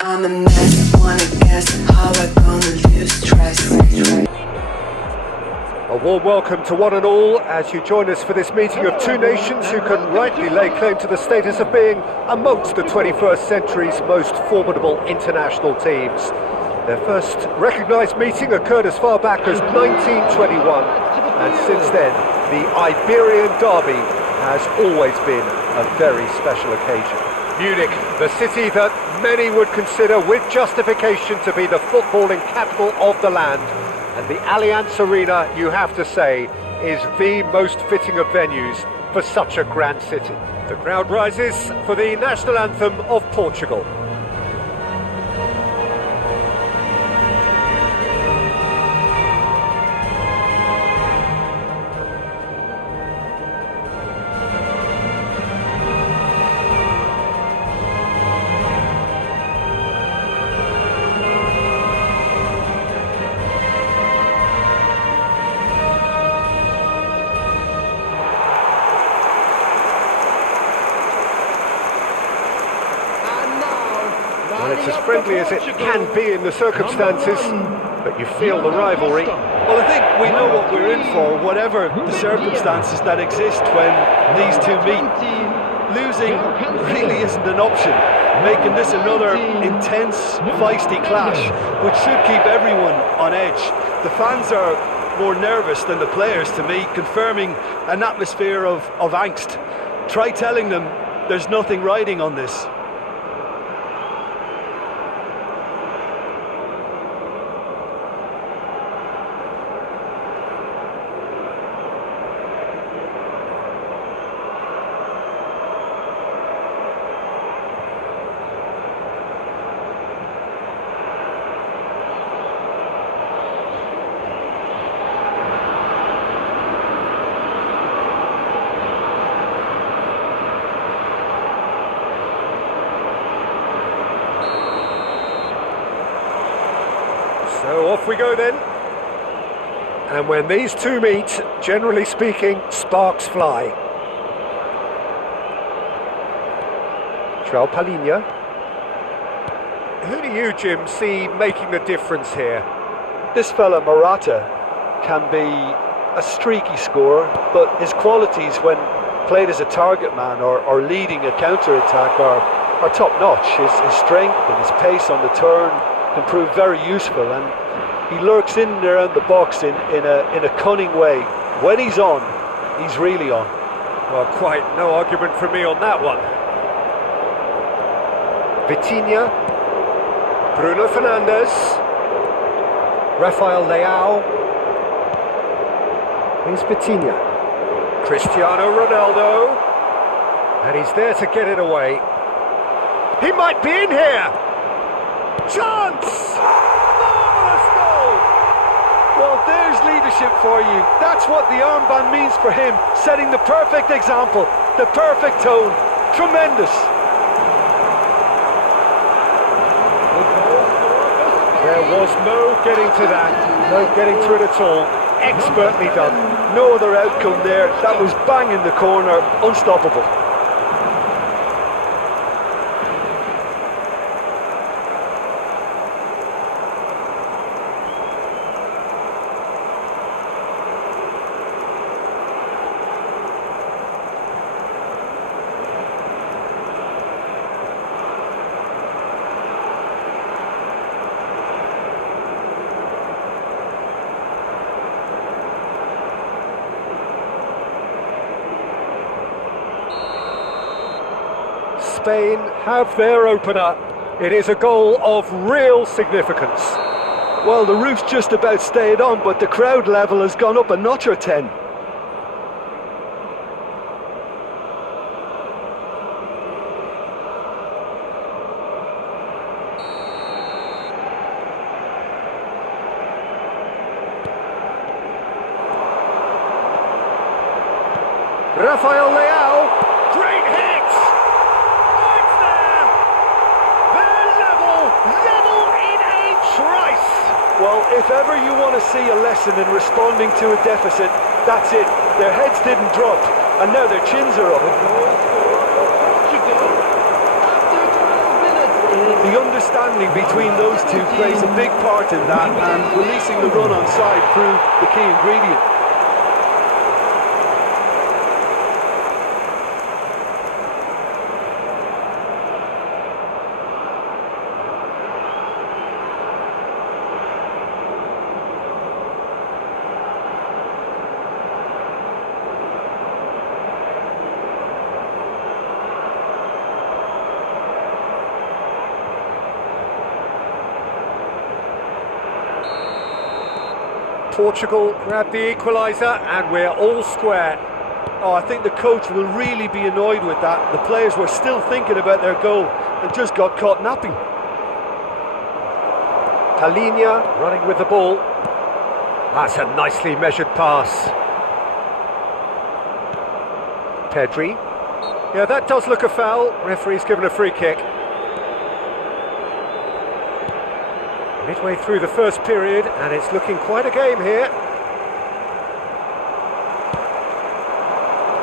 I'm a mess, wanna guess how I gonna lose stress. A warm welcome to one and all as you join us for this meeting of two nations who can rightly lay claim to the status of being amongst the 21st century's most formidable international teams. Their first recognised meeting occurred as far back as 1921, and since then the Iberian Derby has always been a very special occasion. Munich, the city that many would consider with justification to be the footballing capital of the land, and the Allianz Arena, you have to say, is the most fitting of venues for such a grand city. The crowd rises for the national anthem of Portugal. Well, it's as friendly as it can be in the circumstances, but you feel the rivalry. Well, I think we know what we're in for, whatever the circumstances that exist when these two meet. Losing really isn't an option, making this another intense, feisty clash, which should keep everyone on edge. The fans are more nervous than the players, to me, confirming an atmosphere of angst. Try telling them there's nothing riding on this. So off we go then. And when these two meet, generally speaking, sparks fly. João Palhinha. Who do you, Jim, see making the difference here? This fella Morata can be a streaky scorer, but his qualities when played as a target man or leading a counter-attack are top-notch. His strength and his pace on the turn can prove very useful, and he lurks in and around the box in a cunning way. When he's on, he's really on. Well, quite no argument from me on that one. Vitinha, Bruno Fernandes, Rafael Leao. Here's Vitinha, Cristiano Ronaldo, and he's there to get it away. He might be in here. Chance! Marvellous goal! Well, there's leadership for you. That's what the armband means for him, setting the perfect example, the perfect tone. Tremendous. There was no getting to that, no getting to it at all. Expertly done. No other outcome there. That was bang in the corner, unstoppable. Spain have their opener. It is a goal of real significance. Well, the roof's just about stayed on, but the crowd level has gone up a notch or 10. Rafael Leao. Great hit! It's there! They're level in a trice! Well, if ever you want to see a lesson in responding to a deficit, that's it. Their heads didn't drop, and now their chins are up. the understanding between those two plays a big part in that, and releasing the run on side proved the key ingredient. Portugal grab the equaliser and we're all square. Oh, I think the coach will really be annoyed with that. The players were still thinking about their goal and just got caught napping. Palinya running with the ball. That's a nicely measured pass. Pedri. Yeah, that does look a foul. Referee's given a free kick. Midway through the first period, and it's looking quite a game here.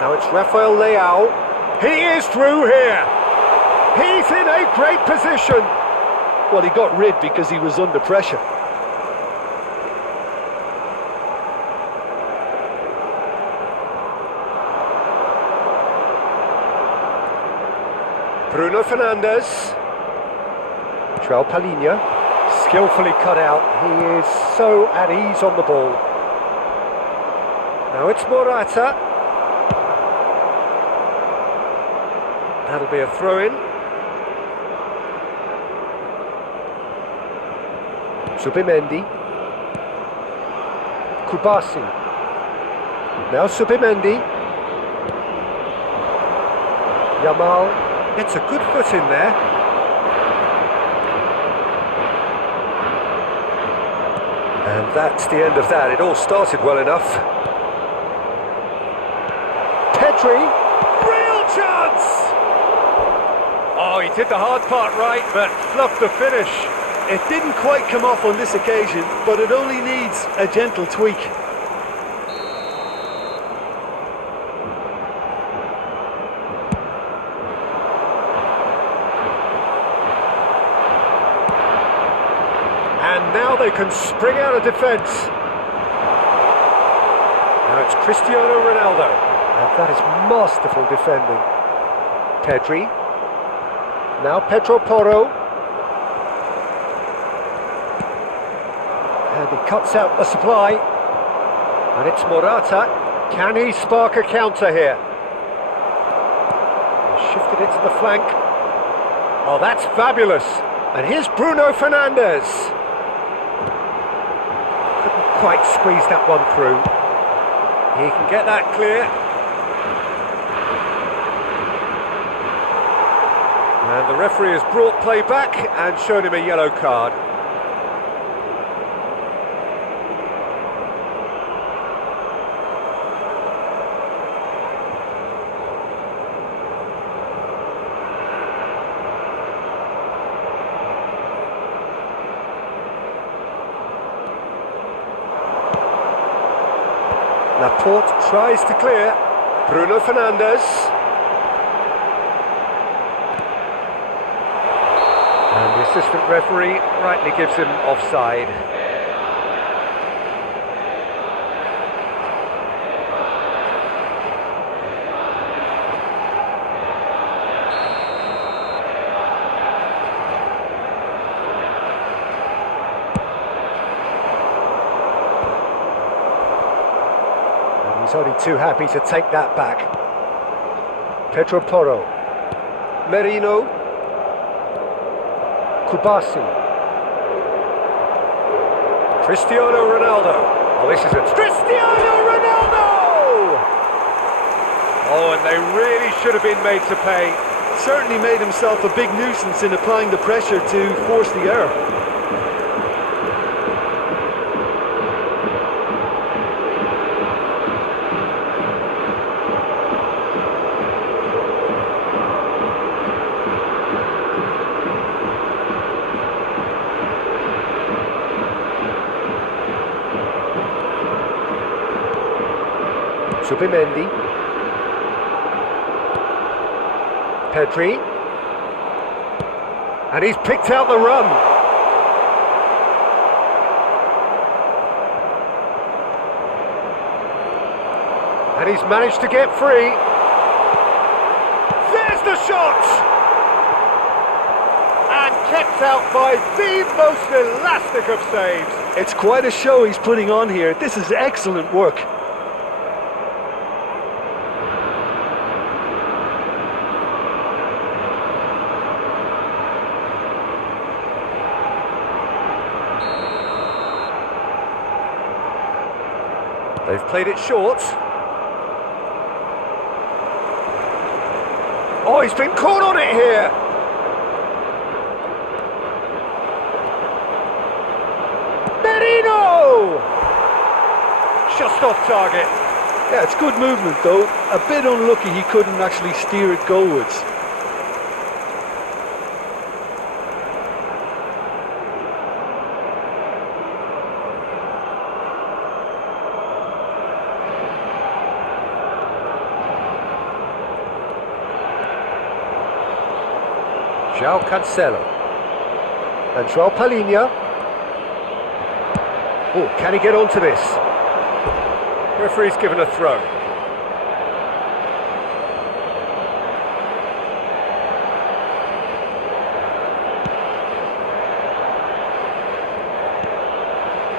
Now it's Rafael Leao. He is through here. He's in a great position. Well, he got rid because he was under pressure. Bruno Fernandes. João Palinya. Skillfully cut out. He is so at ease on the ball. Now it's Morata. That'll be a throw-in. Subimendi. Kubasi. Now Subimendi. Yamal gets a good foot in there. And that's the end of that. It all started well enough. Pedri. Real chance! Oh, he did the hard part right, but fluffed the finish. It didn't quite come off on this occasion, but it only needs a gentle tweak. And now they can spring out of defence. Now it's Cristiano Ronaldo. And that is masterful defending. Pedri. Now Pedro Porro. And he cuts out the supply. And it's Morata. Can he spark a counter here? Shifted it to the flank. Oh, that's fabulous. And here's Bruno Fernandes. Quite squeeze that one through. He can get that clear. And the referee has brought play back and shown him a yellow card. Laporte tries to clear. Bruno Fernandes. And the assistant referee rightly gives him offside. He's only too happy to take that back. Pedro Porro. Merino. Kubasi. Cristiano Ronaldo. Oh, this is it. Cristiano Ronaldo! Oh, and they really should have been made to pay. Certainly made himself a big nuisance in applying the pressure to force the error. Subimendi. Pedri. And he's picked out the run. And he's managed to get free. There's the shot! And kept out by the most elastic of saves. It's quite a show he's putting on here. This is excellent work. They've played it short. Oh, he's been caught on it here. Merino! Just off target. Yeah, it's good movement though. A bit unlucky he couldn't actually steer it goalwards. João Cancelo. And João Palhinha. Oh, can he get onto this? Referee's given a throw.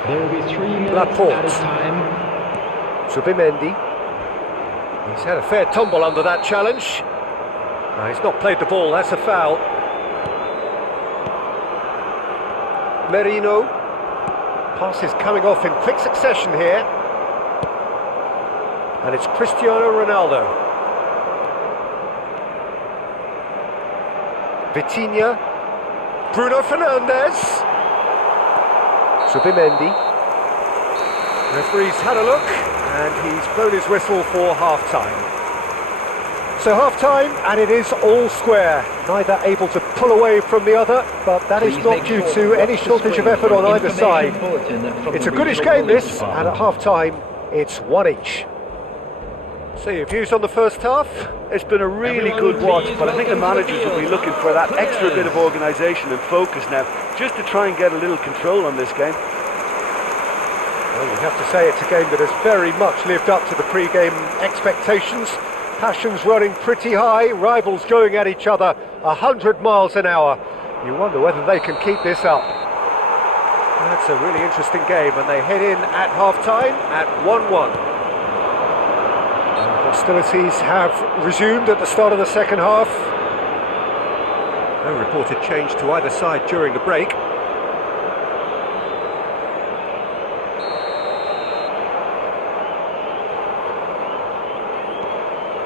There will be 3 minutes at a time. Zubimendi. He's had a fair tumble under that challenge. No, he's not played the ball, that's a foul. Merino. Passes coming off in quick succession here. And it's Cristiano Ronaldo. Vitinha. Bruno Fernandes. Zubimendi. Referee's had a look and he's blown his whistle for half-time. So half-time, and it is all square. Neither able to pull away from the other, but that is not due to any shortage of effort on either side. It's a goodish game this, and at half-time, it's one each. So your views on the first half? It's been a really good watch, but I think the managers will be looking for that extra bit of organisation and focus now, just to try and get a little control on this game. Well, we have to say it's a game that has very much lived up to the pre-game expectations. Passions running pretty high, rivals going at each other 100 miles an hour. You wonder whether they can keep this up. That's a really interesting game, and they head in at half-time at 1-1. Hostilities have resumed at the start of the second half. No reported change to either side during the break.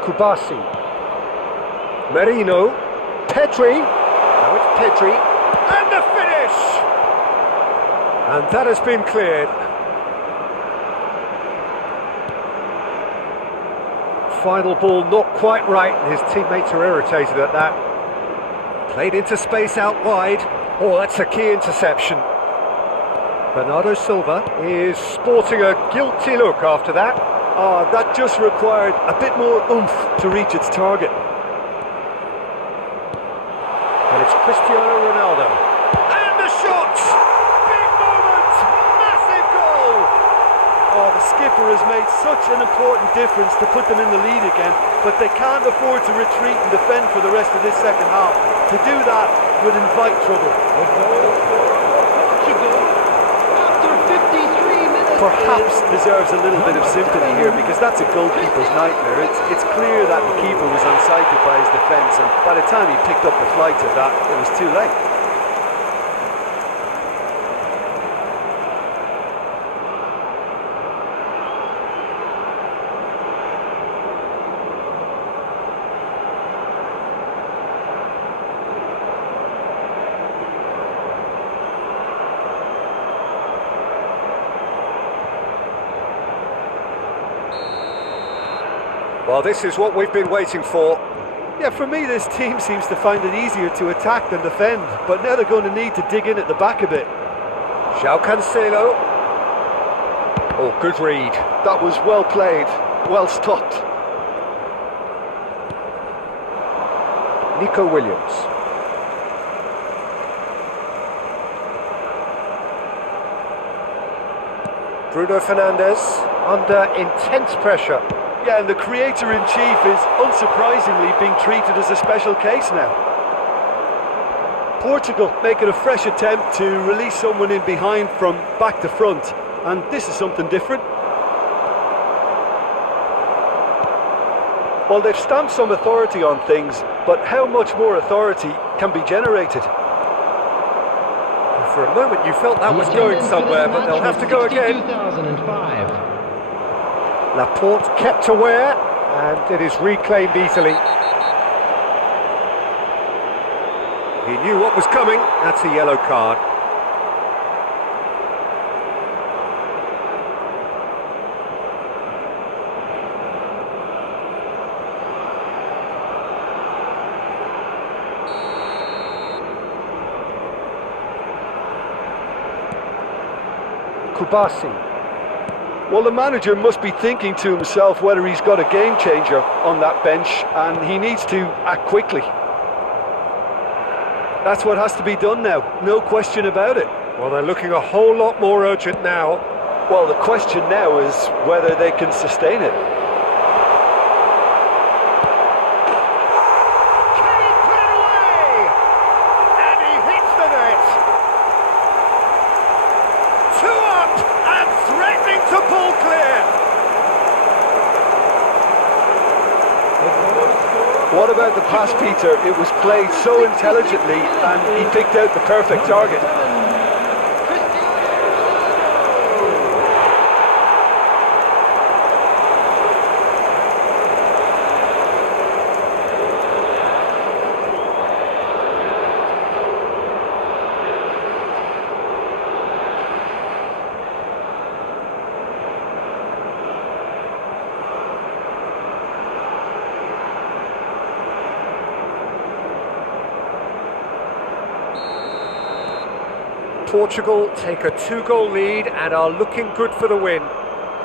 Kubasi. Merino. Petri. Now it's Petri. And the finish! And that has been cleared. Final ball not quite right, and his teammates are irritated at that. Played into space out wide. Oh, that's a key interception. Bernardo Silva is sporting a guilty look after that. That just required a bit more oomph to reach its target. And it's Cristiano Ronaldo. And the shot! Big moment! Massive goal! Oh, the skipper has made such an important difference to put them in the lead again, but they can't afford to retreat and defend for the rest of this second half. To do that would invite trouble. Perhaps deserves a little bit of sympathy here, because that's a goalkeeper's nightmare. It's clear that the keeper was unsighted by his defence, and by the time he picked up the flight of that, it was too late. Well, this is what we've been waiting for. Yeah, for me, this team seems to find it easier to attack than defend, but now they're going to need to dig in at the back a bit. João Cancelo. Oh, good read. That was well played, well stopped. Nico Williams. Bruno Fernandes under intense pressure. Yeah, and the creator-in-chief is unsurprisingly being treated as a special case now. Portugal making a fresh attempt to release someone in behind from back to front, and this is something different. Well, they've stamped some authority on things, but how much more authority can be generated? For a moment you felt that was going somewhere, but they'll have to go again. 2005. Laporte kept aware, and it is reclaimed easily. He knew what was coming. That's a yellow card. Kubasi. Well, the manager must be thinking to himself whether he's got a game changer on that bench, and he needs to act quickly. That's what has to be done now, no question about it. Well, they're looking a whole lot more urgent now. Well, the question now is whether they can sustain it. Can he put it away? And he hits the net. 2 up and threatening to pull clear. What about the pass, Peter? It was played so intelligently and he picked out the perfect target. Portugal take a 2-goal lead and are looking good for the win.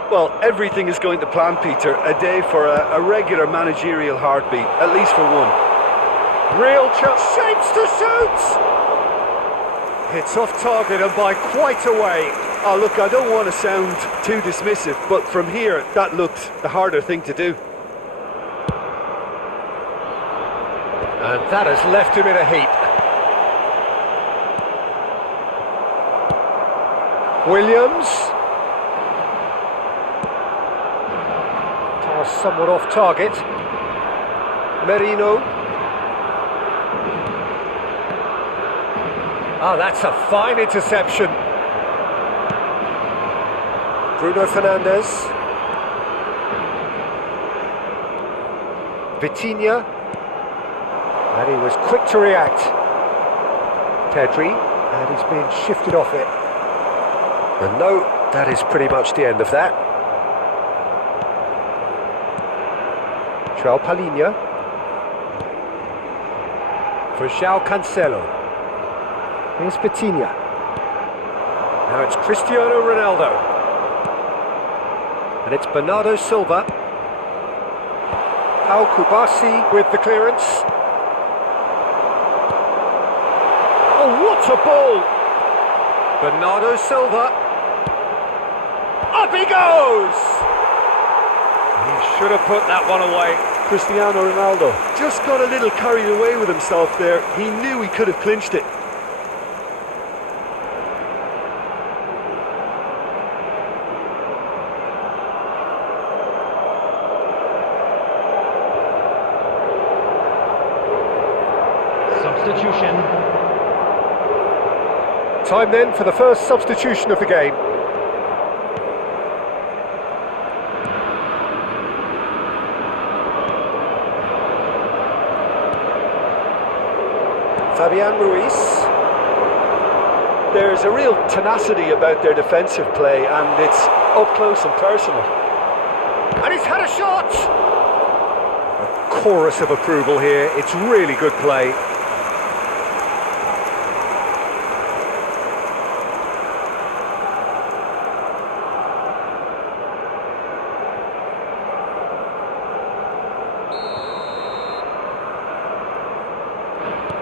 Well, everything is going to plan, Peter. A day for a regular managerial heartbeat, at least for one. Real chance. Shapes to shoot! It's off target and by quite a way. Oh, look, I don't want to sound too dismissive, but from here, that looked the harder thing to do. And that has left him in a heap. Williams. Pass somewhat off target. Merino. Ah, that's a fine interception. Bruno Fernandes. Vitinha. And he was quick to react. Pedri. And he's been shifted off it. And no, that is pretty much the end of that. João Palhinha. For João Cancelo. Here's Vitinha. Now it's Cristiano Ronaldo. And it's Bernardo Silva. Pau Kubasi with the clearance. Oh, what a ball! Bernardo Silva. Up he goes! He should have put that one away. Cristiano Ronaldo just got a little carried away with himself there. He knew he could have clinched it. Substitution. Time then for the first substitution of the game. Fabian Ruiz. There's a real tenacity about their defensive play, and it's up close and personal. And he's had a shot! A chorus of approval here. It's really good play.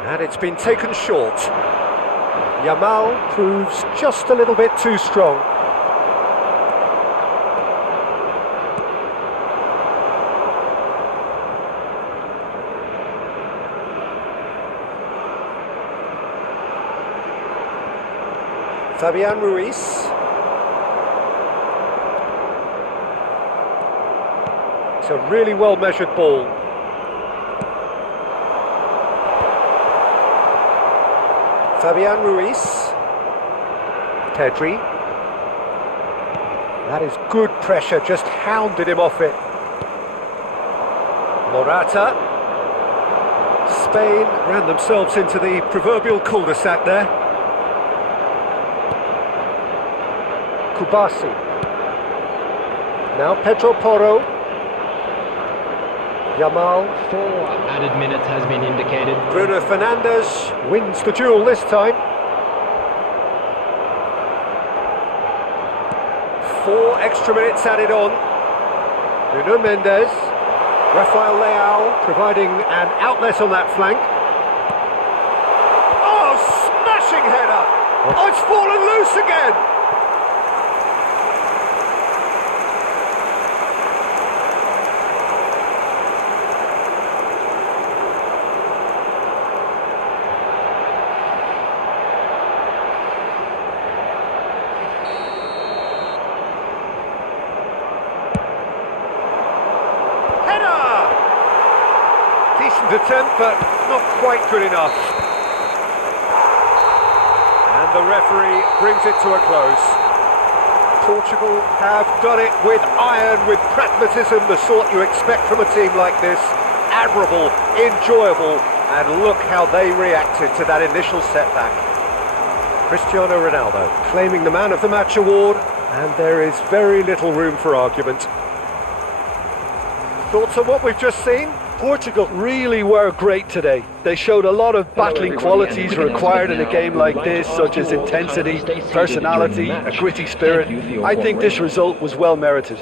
And it's been taken short. Yamal proves just a little bit too strong. Fabian Ruiz. It's a really well-measured ball. Fabian Ruiz. Pedri. That is good pressure, just hounded him off it. Morata. Spain ran themselves into the proverbial cul-de-sac there. Kubasi. Now Pedro Porro. Yamal. 4 added minutes has been indicated. Bruno Fernandes wins the duel this time. 4 extra minutes added on. Nuno Mendes. Rafael Leao providing an outlet on that flank. Oh, smashing header! Oh, it's fallen loose again! Decent attempt, but not quite good enough. And the referee brings it to a close. Portugal have done it with iron, with pragmatism, the sort you expect from a team like this. Admirable, enjoyable, and look how they reacted to that initial setback. Cristiano Ronaldo claiming the Man of the Match award, and there is very little room for argument. Thoughts on what we've just seen? Portugal really were great today. They showed a lot of battling qualities required in a game like this, such as intensity, personality, a gritty spirit. I think this result was well merited.